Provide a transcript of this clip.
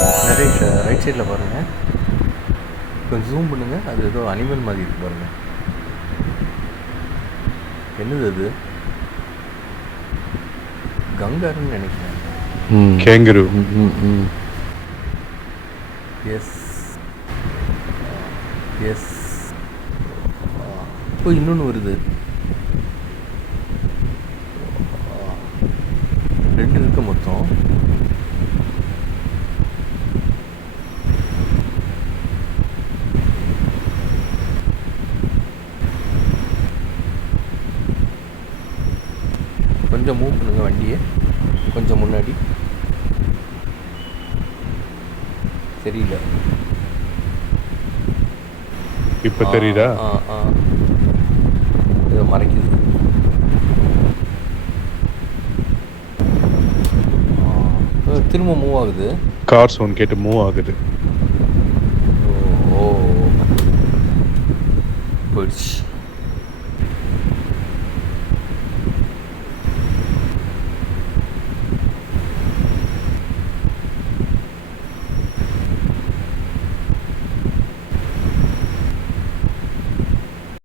Naresh right சைடில் பாருங்கள் கொஞ்சம் ஜூம் பண்ணுங்க. அது ஏதோ அனிமல் மாதிரி இருக்கு பாருங்க. என்னது அது? கங்காருன்னு நினைக்கிறேன். ம். கேங்கரு. எஸ் எஸ் ஓ இன்னொன்று வருது. ரெண்டு இருக்கு மொத்தம். கொஞ்சம் மூவ் பண்ணுங்க வண்டியை. கொஞ்சம் முன்னாடி. தெரியல. இப்ப தெரியுதா? ஆ ஆ. ஏதோ மறைக்குது. திரும்ப மூவ் ஆகுது. கார் சவுண்ட் கேட்டு மூவ் ஆகுது.